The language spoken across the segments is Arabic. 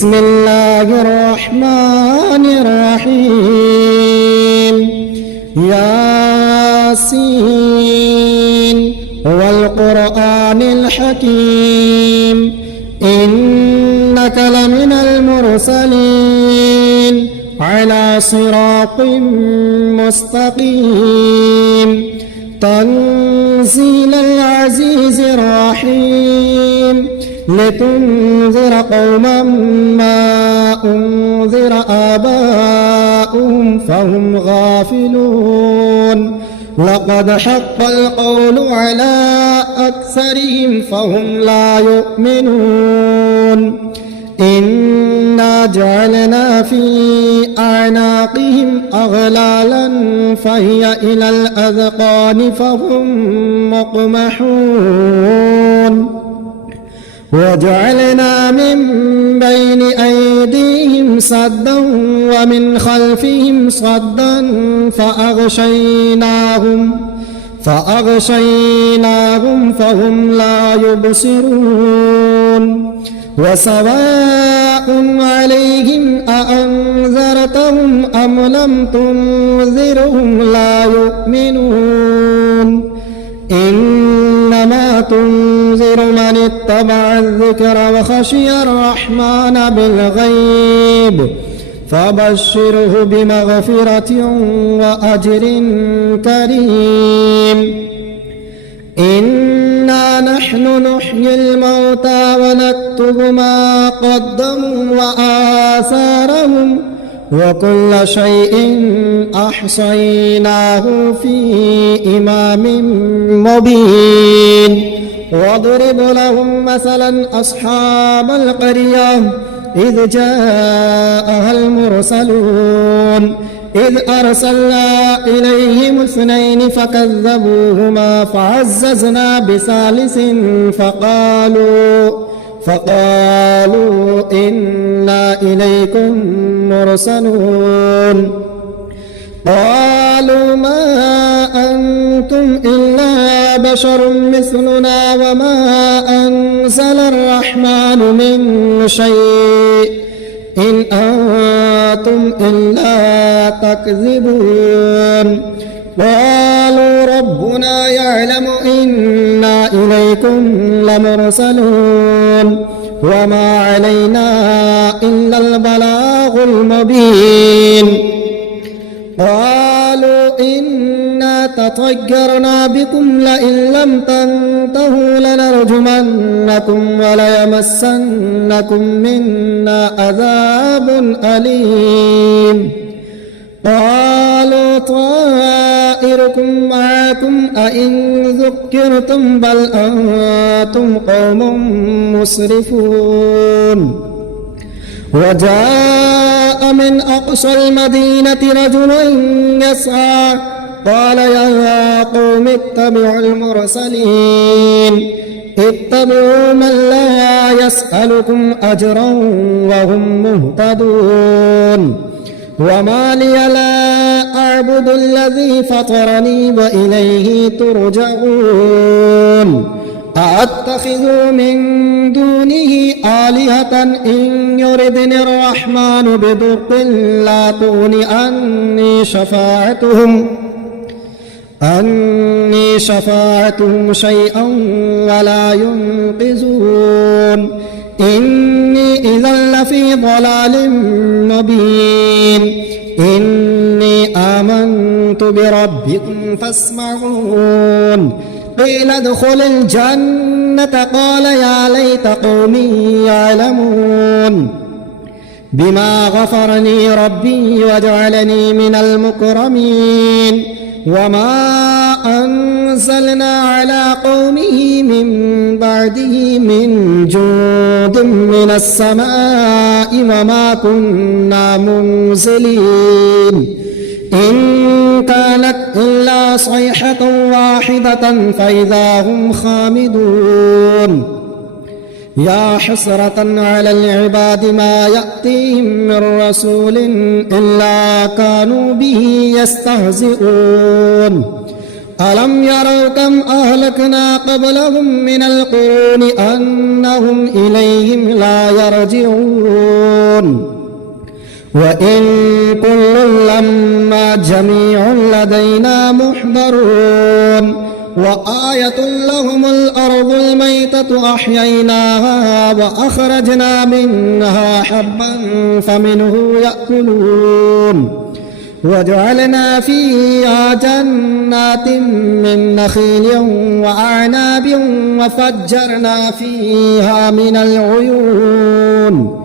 بسم الله الرحمن الرحيم ياسين والقرآن الحكيم إنك لمن المرسلين على صراط مستقيم تنزيل العزيز الرحيم لتنذر قوما ما أنذر آباؤهم فهم غافلون لقد حق القول على أكثرهم فهم لا يؤمنون إنا جعلنا في أعناقهم أغلالا فهي إلى الأذقان فهم مقمحون وجعلنا من بين أيديهم سدا ومن خلفهم صدا فأغشيناهم فهم لا يبصرون وسواء عليهم أأنذرتهم أم لم تنذرهم لا يؤمنون إنما تنذر من اتبع الذكر وخشي الرحمن بالغيب فبشره بمغفرة وأجر كريم إنا نحن نحيي الموتى ونكتب ما قدموا وآثارهم وكل شيء أحصيناه في إمام مبين واضرب لهم مثلا أصحاب القرية إذ جاءها المرسلون إذ أرسلنا إليهم 2 فكذبوهما فعززنا بثالث فقالوا إنا إليكم مرسلون قالوا ما أنتم إلا بشر مثلنا وما أنزل الرحمن من شيء إن أنتم إلا تكذبون قالوا ربنا يعلم إنا إليكم لمرسلون وما علينا إلا البلاغ المبين قالوا إنا تطيرنا بكم لئن لم تنتهوا لنرجمنكم وليمسنكم منا عذاب أليم قالوا طائركم معكم أئن ذكرتم بل أنتم قوم مسرفون وجاء من أقصى المدينة رجل يسعى قال يا قوم اتبعوا المرسلين اتبعوا من لا يسألكم أجرا وهم مهتدون وما لي لا أعبد الذي فطرني وإليه ترجعون أأتخذ من دونه آلهة إن يردني الرحمن بضر لا تغن عني شفاعتهم شيئا ولا ينقذون إني إذا لفي ضلال مبين إني آمنت بربكم فاسمعون قيل ادخل الجنة قال يا ليت قومي يعلمون بما غفرني ربي وجعلني من المكرمين وما أنزلنا على قومه من بعده من جند من السماء وما كنا منزلين إن كانت إلا صيحة واحدة فإذا هم خامدون يا حسرة على العباد ما يأتيهم من رسول إلا كانوا به يستهزئون ألم يروا كم أهلكنا قبلهم من القرون أنهم إليهم لا يرجعون وإن كل لما جميع لدينا محضرون وآية لهم الأرض الميتة أحييناها وأخرجنا منها حبا فمنه يأكلون وجعلنا فيها جنات من نخيل وأعناب وفجرنا فيها من العيون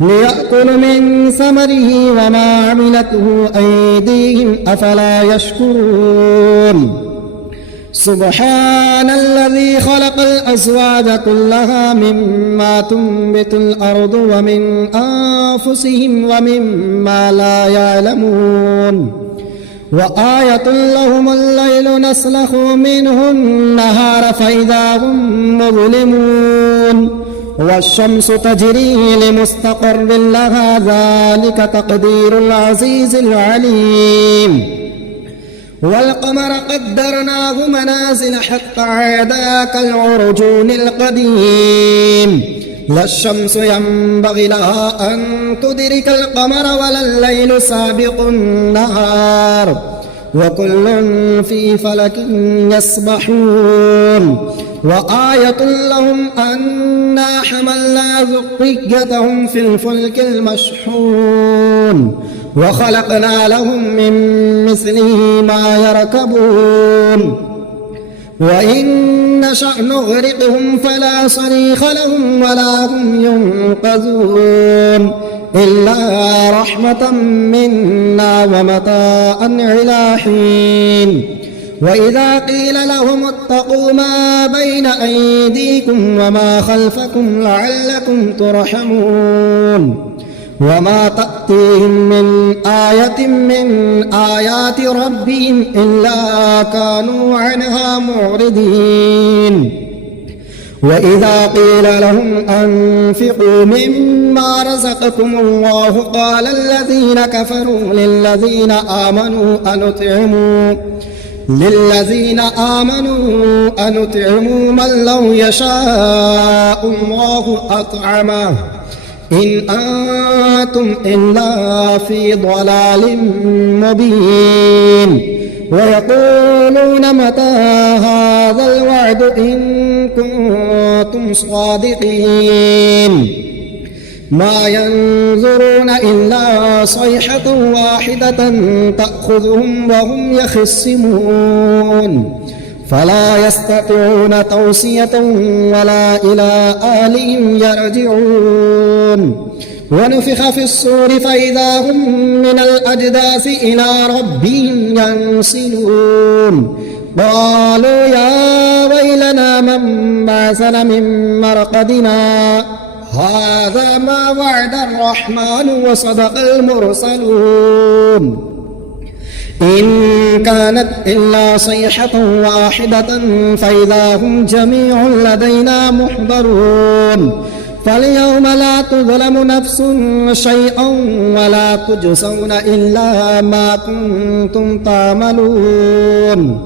ليأكل من ثمره وما عملته أيديهم أفلا يشكرون سبحان الذي خلق الأزواج كلها مما تنبت الأرض ومن أنفسهم ومما لا يعلمون وآية لهم الليل نسلخ منه النهار فإذا هم مظلمون والشمس تجري لمستقر لها ذلك تقدير العزيز العليم والقمر قدرناه منازل حتى عاد كالعرجون القديم لا الشمس ينبغي لها أن تدرك القمر ولا الليل سابق النهار وكل في فلك يسبحون وآية لهم أنا حملنا ذريتهم في الفلك المشحون وخلقنا لهم من مثله ما يركبون وإن نشأ نغرقهم فلا صريخ لهم ولا هم ينقذون إلا رحمة منا ومتاعا إلى حين وإذا قيل لهم اتقوا ما بين أيديكم وما خلفكم لعلكم ترحمون وما تأتيهم من آية من آيات ربهم إلا كانوا عنها معرضين وإذا قيل لهم أنفقوا مما رزقكم الله قال الذين كفروا للذين آمنوا أنطعموا من لو يشاء الله أطعمه إن أنتم إلا في ضلال مبين ويقولون متى هذا الوعد إن كنتم صادقين ما ينظرون إلا صيحة واحدة تأخذهم وهم يخصمون فلا يستطيعون توصية ولا إلى أهلهم يرجعون ونفخ في الصور فإذا هم من الأجداث إلى ربهم ينسلون قالوا يا ويلنا من بعثنا من مرقدنا هذا ما وعد الرحمن وصدق المرسلون إن كانت إلا صيحة واحدة فإذا هم جميع لدينا محضرون فاليوم لا تظلم نفس شيئا ولا تجزون إلا ما كنتم تعملون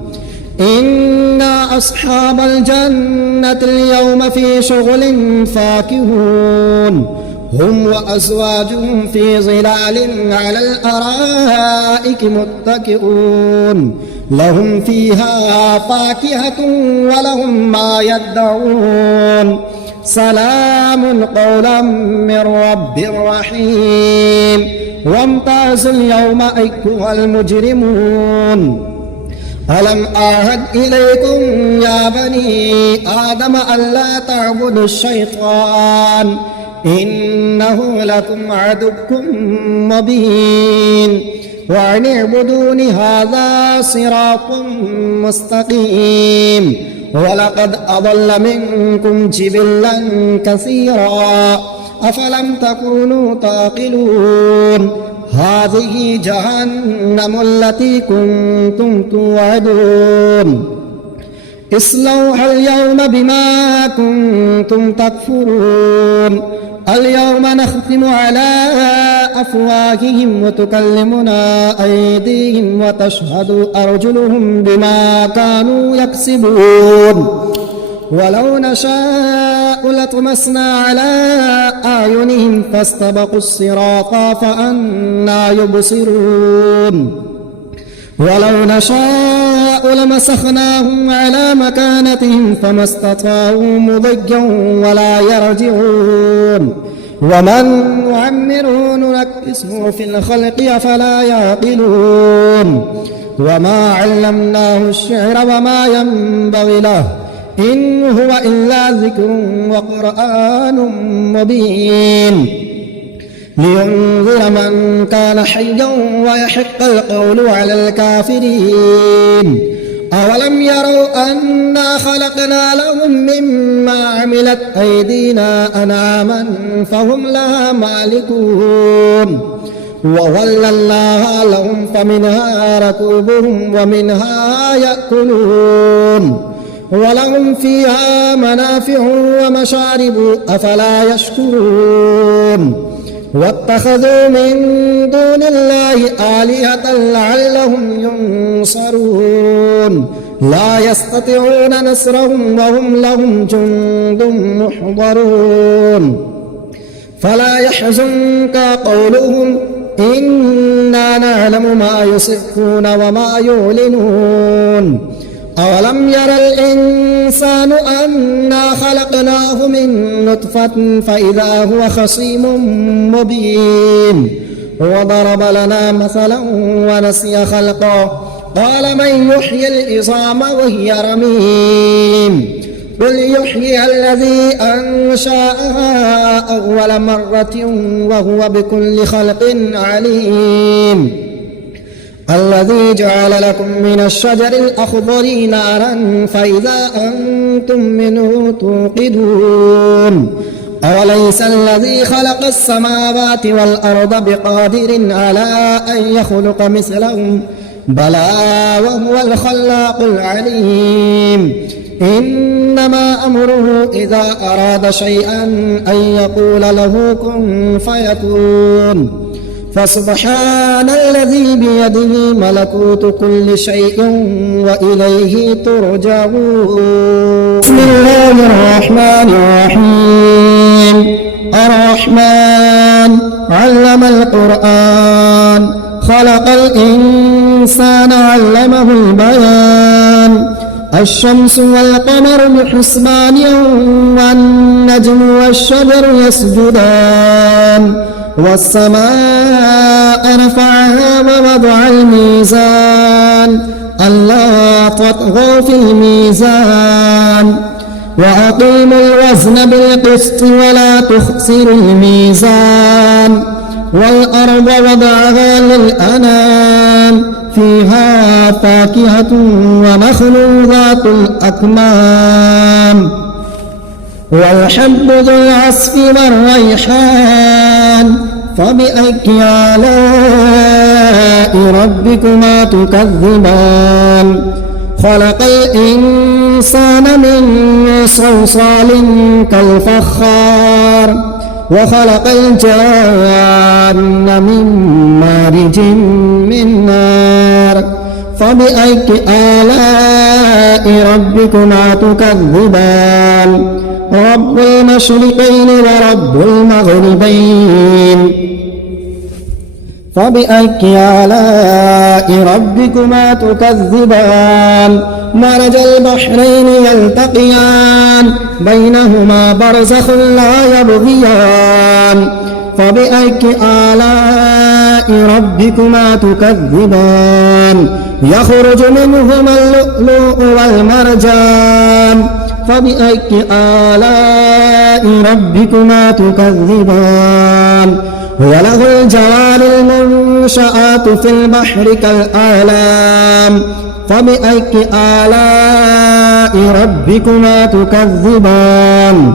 إن أصحاب الجنة اليوم في شغل فاكهون هم وأزواجهم في ظلال على الأرائك متكئون لهم فيها فاكهة ولهم ما يدعون سلام قولا من رب رحيم وامتازوا اليوم أيها المجرمون ألم أعهد إليكم يا بني آدم ألا تعبدوا الشيطان إنه لكم عدو مبين وأن اعبدون هذا صراط مستقيم ولقد أضل منكم جبلا كثيرا أفلم تكونوا تعقلون هذه جهنم التي كنتم توعدون اصلوها اليوم بما كنتم تكفرون اليوم نختم على أفواههم وتكلمنا أيديهم وتشهد أرجلهم بما كانوا يكسبون ولو نشاء لطمسنا على أعينهم فاستبقوا الصراط فأنى يبصرون ولو نشاء لمسخناهم على مكانتهم فما استطاعوا مضيا ولا يرجعون ومن نعمره ننكسه في الخلق أفلا يعقلون وما علمناه الشعر وما ينبغي له إن هو إلا ذكر وقرآن مبين لينذر من كان حيا ويحق القول على الكافرين أولم يروا أنا خلقنا لهم مما عملت أيدينا أنعاما فهم لها مالكون وظللناها لهم فمنها ركوبهم ومنها يأكلون ولهم فيها منافع ومشارب أفلا يشكرون واتخذوا من دون الله آلهة لعلهم ينصرون لا يستطيعون نصرهم وهم لهم جند محضرون فلا يحزنك قولهم إنا نعلم ما يسرون وما يعلنون أولم ير الإنسان أنا خلقناه من نطفة فإذا هو خصيم مبين وضرب لنا مثلا ونسي خلقه قال من يحيي العظام وهي رميم قل يحييها الذي أنشأها أول مرة وهو بكل خلق عليم الذي جعل لكم من الشجر الأخضر نارا فإذا أنتم منه توقدون أوليس الذي خلق السماوات والأرض بقادر على أن يخلق مثلهم بلى وهو الخلاق العليم إنما أمره إذا أراد شيئا أن يقول له كن فيكون فسبحان الذي بيده ملكوت كل شيء وإليه ترجعون بسم الله الرحمن الرحيم الرحمن علم القرآن خلق الإنسان علمه البيان الشمس والقمر بحسبان والنجم والشجر يسجدان والسماء رفعها ووضع الميزان ألا تطغوا في الميزان وأقيموا الوزن بالقسط ولا تخسروا الميزان والأرض وضعها للأنام فيها فاكهة ونخل ذات الأكمام والحب ذو العصف والريحان فبأي آلاء ربكما تكذبان خلق الإنسان من صلصال كالفخار وخلق الجان من مارج من نار فبأي آلاء ربكما تكذبان رب المشرقين ورب المغربين فبأي آلاء ربكما تكذبان مرج البحرين يلتقيان بينهما برزخ لا يبغيان فبأي آلاء ربكما تكذبان يخرج منهما اللؤلؤ والمرجان فبأي آلاء ربكما تكذبان وله الجوار المنشآت في البحر كالأعلام فبأي آلاء ربكما تكذبان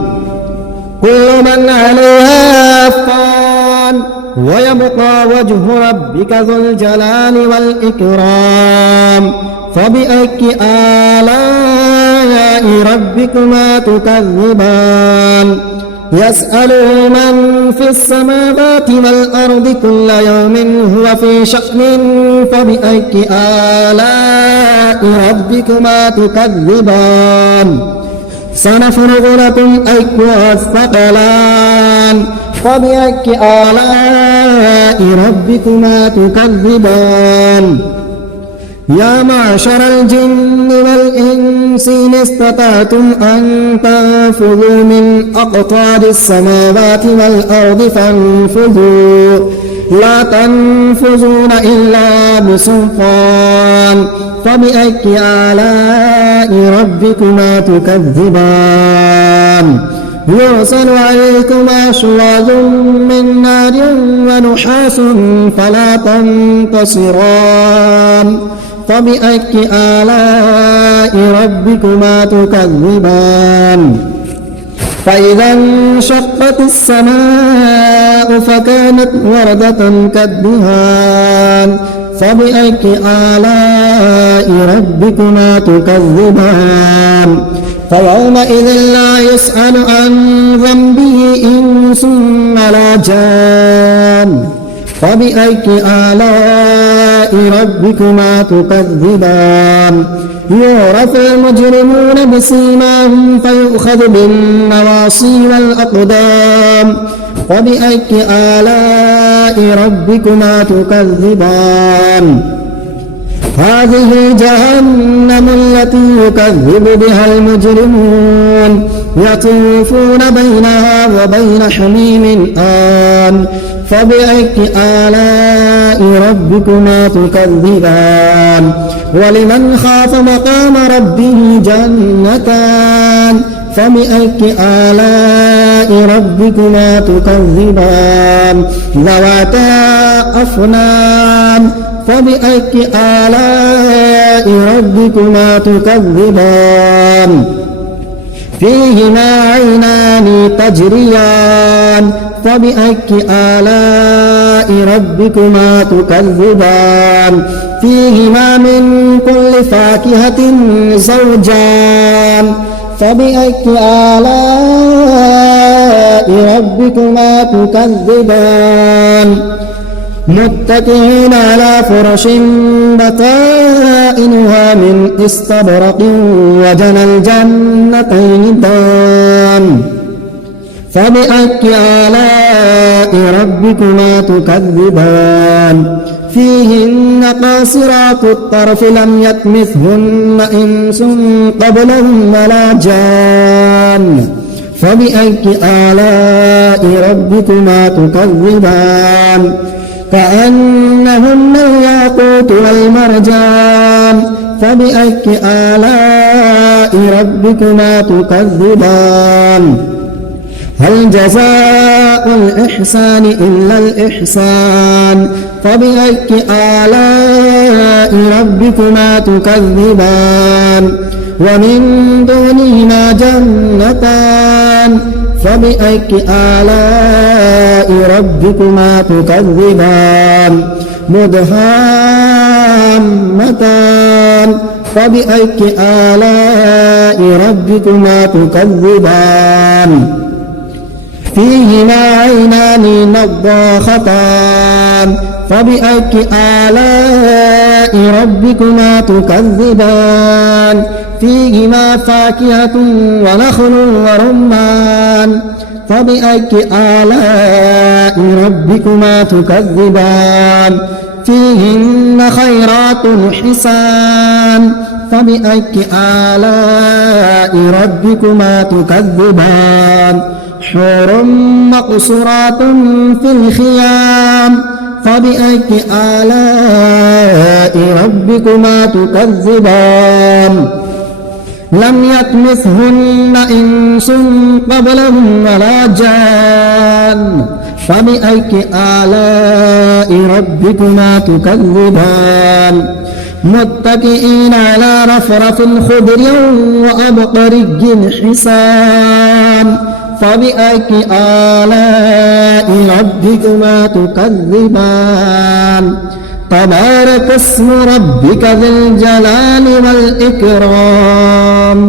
كل من عليها فان ويبقى وجه ربك ذو الجلال والإكرام فبأي آلاء ربكما تكذبان يسأله من في السماوات والأرض كل يوم هو في شأن فبأي آلاء ربكما تكذبان سنفرغ لكم أيها الثقلان فبأي آلاء ربكما تكذبان يا معشر الجن والإنس إن استطعتم أن تنفذوا من أقطار السماوات والأرض فانفذوا لا تنفذون إلا بسلطان فبأي آلاء ربكما تكذبان يرسل عليكما شواظ من نار ونحاس فلا تنتصران فبأي آلاء ربكما تكذبان فإذا انشقت السماء فكانت وردة كالدهان فبأي آلاء ربكما تكذبان فيومئذ لا يسأل عن ذنبه إنس ولا جان فبأي آلاء ربكما تكذبان يعرف المجرمون بسيماهم فيؤخذ بالنواصي والأقدام فبأي آلاء ربكما تكذبان هذه جهنم التي يكذب بها المجرمون يطوفون بينها وبين حميم آن فبأي آلاء ربكما تكذبان ولمن خاف مقام ربه جنتان فبأي آلاء ربكما تكذبان ذواتا أفنان فبأي آلاء ربكما تكذبان فيهما عينان تجريان فبأي آلاء ربكما تكذبان فيهما من كل فاكهة زوجان فبأي آلاء ربكما تكذبان متكئين على فرش بطائنها من استبرق وجنى الجنتين دان فبأي آلاء ربكما تكذبان فيهن قاصرات الطرف لم يطمثهن إنس قبلهم ولا جان فبأي آلاء ربكما تكذبان كأنهن الياقوت والمرجان فبأي آلاء ربكما تكذبان هل جزاء الإحسان إلا الإحسان فبأي آلاء ربكما تكذبان ومن دونهما جنتان فبأي آلاء ربكما تكذبان مدهامتان فبأي آلاء ربكما تكذبان فيهما عينان نضاختان فبأي آلاء ربكما تكذبان فيهما فاكهة ونخل ورمان فبأي آلاء ربكما تكذبان فيهن خيرات حسان فبأي آلاء ربكما تكذبان حور مقصورات في الخيام فبأي آلاء ربكما تكذبان لم يطمثهن إنس قبلهم ولا جان فبأي آلاء ربكما تكذبان متكئين على رفرف خضر وأبقري حسان فبأي آلاء ربكما تكذبان تبارك اسم ربك ذي الجلال والإكرام.